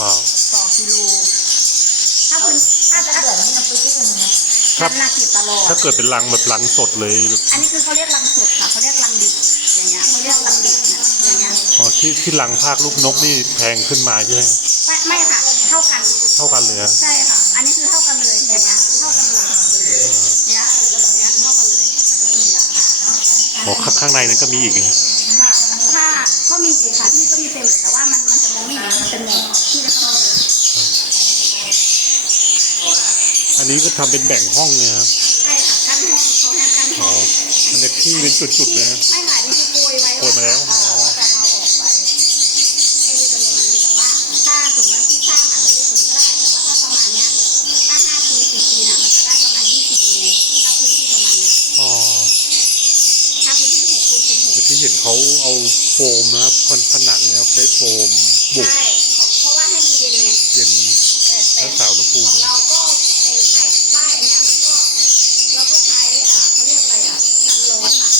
อ่าต่อกิโล ถ้าคุณถ้าจะถ้าเกิดนี่มันไปที่นึงนะครับน้ำหนักติดตลอดถ้าเกิดเป็นรังแบบรังสดเลยแบบอันนี้คือเขาเรียกรังสดค่ะเขาเรียกรังดิบอย่างเงี้ยเขาเรียกรังดิบเนี่ยอย่างเงี้ยอ๋อที่ที่รังภาคลูกนกนี่แพงขึ้นมาใช่ไหมไม่ไม่ค่ะ เท่ากัน เท่ากันเลยอะใช่ค่ะ อันนี้คือเท่ากันเลยอย่างเงี้ยเท่ากันเลยเนี่ยอย่างเงี้ยเท่ากันเลยอ๋อข้างข้างในนั้นก็มีอีกค่ะถ้า ก็มีอีกค่ะที่ก็มีเต็มเลยแต่ว่ามันมันจะมองไม่เห็นมันเป็นหมอกที่จะเข้าไปอันนี้ก็ทำเป็นแบ่งห้องเนี่ยครับใช่ค่ะกั้นห้องเขาให้กั้นอ๋ห้อองมันจะขี้เป็นจุดๆเลยนะ ไม่ค่ะนี่คือโปรยไว้โปรยมาแล้วเอ่อ เมื่อกี้เห็นเขาเอาโฟมนะครับผนผนังเนี่ยเอาใช้โฟมบุกใช่เพราะว่าให้มันเย็นไงเย็น แต่แต่รักษาอุณหภูขมิองเราก็ไอ้ภายใต้อันเนี้ยมันก็เราก็ใช้อ่าเขาเรียกอะไรอะกันร้อนอะ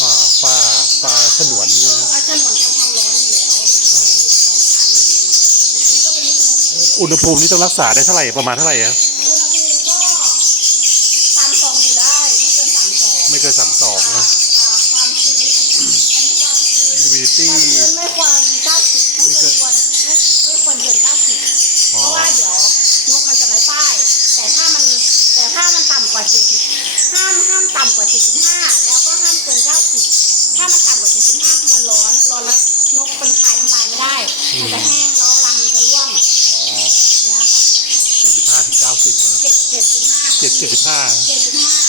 อ่าฝ้าฝ้าฉนวนเนี่ยนะ เอาฉนวนกันความร้อนอยู่แล้วสองชั้นอย่างเงี้ยอันนี้ก็เป็นลูกนก อุณหภูมินี่ต้องรักษาได้เท่าไหร่ประมาณเท่าไหร่อะ humidity ไม่ควร90ไม่เกินควรไม่ไม่ควรเกินเก้าสิบเพราะว่าเดี๋ยวนกมันจะไม่ป้าย แต่ถ้ามันแต่ถ้ามันต่ำกว่าสิบห้ามห้ามต่ำกว่าสิบห้าแล้วก็ห้ามเกินเก้าสิบถ้ามันต่ำกว่าสิบห้ามันร้อนร้อนแล้วนกเป็นคายน้ำลายไม่ได้มันจะแห้งแล้วรังมันจะร่วงเนี่ยค่ห้าถึงเก้าสิบเจ็ดเจ็ดสิบห้าเจ็ดเจ็ดสิบห้า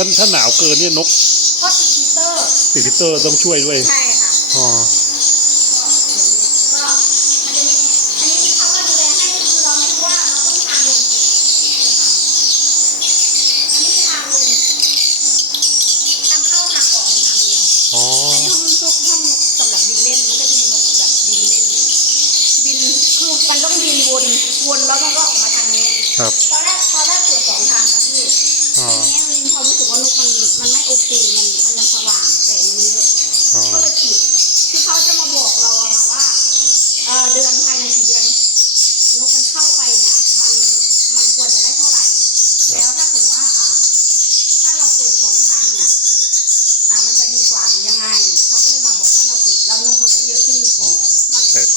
ถ้าถ้าหนาวเกินเนี่ยนกก็ติดฮีเตอร์ติดฮิตเตอร์ต้องช่วยด้วยใช่ค่ะ อ๋อก็อย่างนี้ก็มันจะมีอันนี้ที่เขามาดูแลให้คือเราไม่รู้ว่าเราต้องทางลงอันนี้คือทางลงทางเข้าทางออกมีทางเดียวอ๋ออันนี้ห้องพวกห้องนกสำหรับบินเล่นมันก็จะมีนกแบบบินเล่น บินคือมันต้องบินวนวนแล้วมันก็ออกมาทางนี้ ครับ ตอนแรกตอนแรกเปิดสองทางค่ะพี่อ๋อ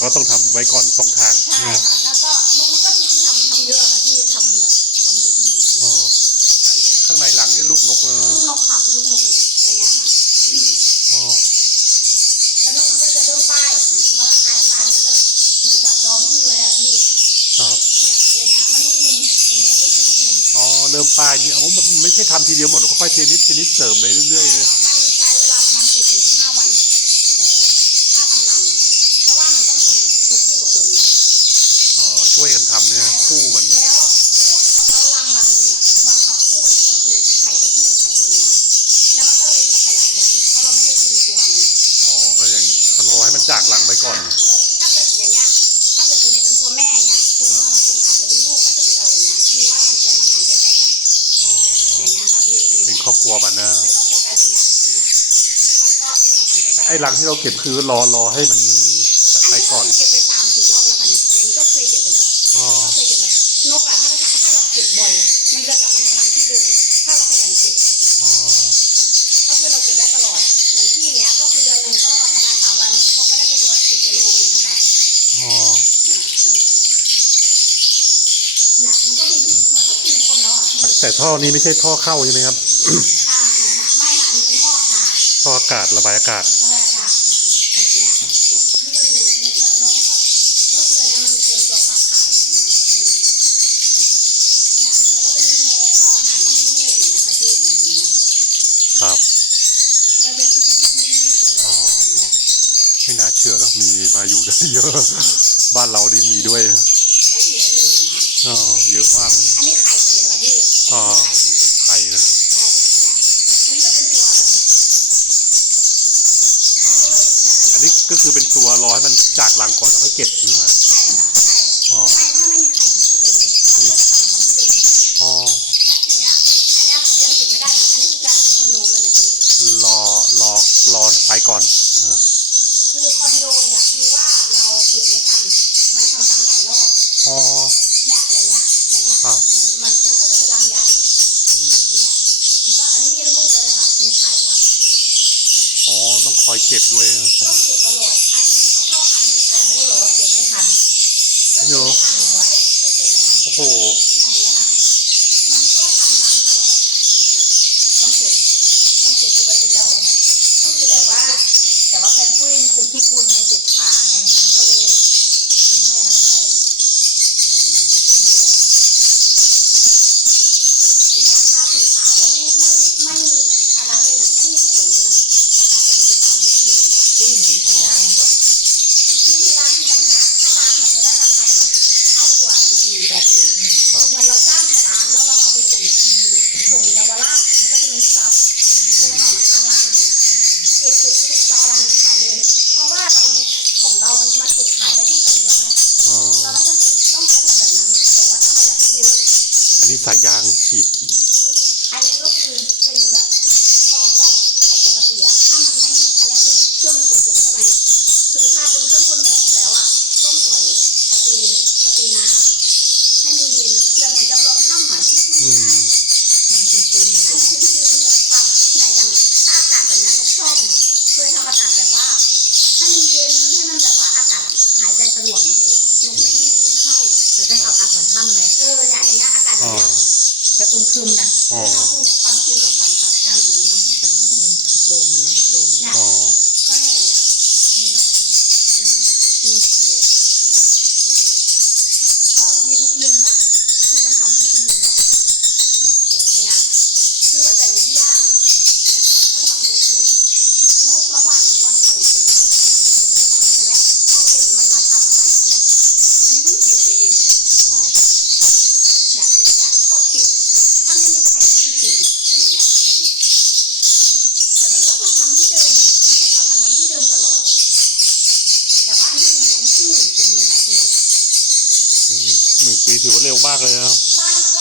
ๆมันแต่ก็ต้องทำไว้ก่อนสองทางใช่ค่ะแล้วก็นกมันก็คือทำทำเยอะอะค่ะที่ทำแบบทำทุกนี้อ๋อไอ้ข้างในรังเนี่ยลูกนกนะลูกนกค่ะเป็นลูกนกหมดเลยอย่างเงี้ยค่ะอืมอ๋อแล้วนกมันก็จะเริ่มป้ายเนี่ยมันก็คลายน้ำลายมันก็จะเหมันจับจองที่ไว้อะพี่ครับเนี่ยอย่างเงี้ยมันทุกมุมอย่างเงี้ยก็คือทุกมุมอ๋อเริ่มป้ายนี่โอ้มันไม่ใช่ทำทีเดียวหมดก็ค่อยๆเทนิดเทนิดเสริมไปเรื่อยๆนะมั กหลังไปก่อนปุ๊บถ้าเกิดอย่างเงี้ย ถ้าเกิดตัวนี้เป็นตัวแม่อย่างเงี้ย ตัวนี้มาตรงอาจจะเป็นลูกอาจจะเป็นอะไรอย่างเงี้ย คือว่ามันจะมาทำใกล้ๆกันอ๋ออย่างเงี้ยค่ะพี่อย่างเป็เงี้นยครอบครัวมันนะไม่ต้องโฟกัสอย่างเงี้ยอย่างเงี้ยมันก็จะมาทำใกล้ๆไอ้รังที่เราเก็บคือรอรอให้มันอันไปนี้ก่อนเราเก็บไปสามสี่รอบแล้วค่ะเนี่ยอย่างนี้ก็เคยเก็บไปแล้วอ๋อก็เคยเก็บแล้วนกอะถ้าถ้าถ้าเราเก็บบ่อยมันจะกลับมาทำรังที่เดิมถ้าเราขยันเก็บอ๋อก็คือเราเก็บได้ตลอดเหมือนที่เนี้ยก็คือเดือนหนึงก็ทำงานสามวันเขาก็ได้เป็นตัวสิบกิโลอย่างเงี้ยค่ะ อ๋อ อะน่ะมันก็บินมันก็กินคน แล้วอะพี่แต่ท่อนี้ไม่ใช่ท่อเข้าใช่ไหมครับอ่าอ่าไม่ค่ะอันนี้เป็นท่ออากาศท่ออากาศระบายอากาศ ระบายอากาศค่ะเนี่ยเนี่ยที่เราดูเนี่ยเนี่ยนกก็ก็คืออันเนี้ยมันเป็นตัวฟักไข่เนี่ยมันก็มีเนี่ยแล้วก็เป็นลูกนกเอาอาหารมาให้ลูกอย่างเงี้ยค่ะที่ไหนเห็นไหมเนี่ยครับก็เป็นที่ที่ที่ที่ที่มันก็อ๋อไม่น่าเชื่อแล้วมีมาอยู่ได้เยอะ บ้านเรานี่มีด้วยก็เหลืออยู่นะอ๋อเยอะมากเลยอันนี้ไข่ ก็คือเป็นตัวรอให้มันจากรังก่อนแล้วค่อยเก็บใช่ไหมใช่ค่ะใช่ใช่ถ้าไม่มีไข่เฉยๆได้เลยเขาก็จะกลับมทำที่เดิมอ๋อเอย่เงี้ยอันนี้คือยังเก็บไม่ได้นะอันนี้คือการเป็นคอนโดแล้วเนี่ยพี่รอรอรอไปก่อนคือคอนโดเนี่ยคือ คอยเก็บด้วยต้องเก็บตลอดอาทิตย์นึงต้องเข้าครั้งหนึ่งแต่เขาบอกว่าเก็บไม่ทันก็เก็บไม่ทันโอ้โห สายยางฉีด อึมครึมนะอืาพูด ปีถือว่าเร็วมากเลยนะครับ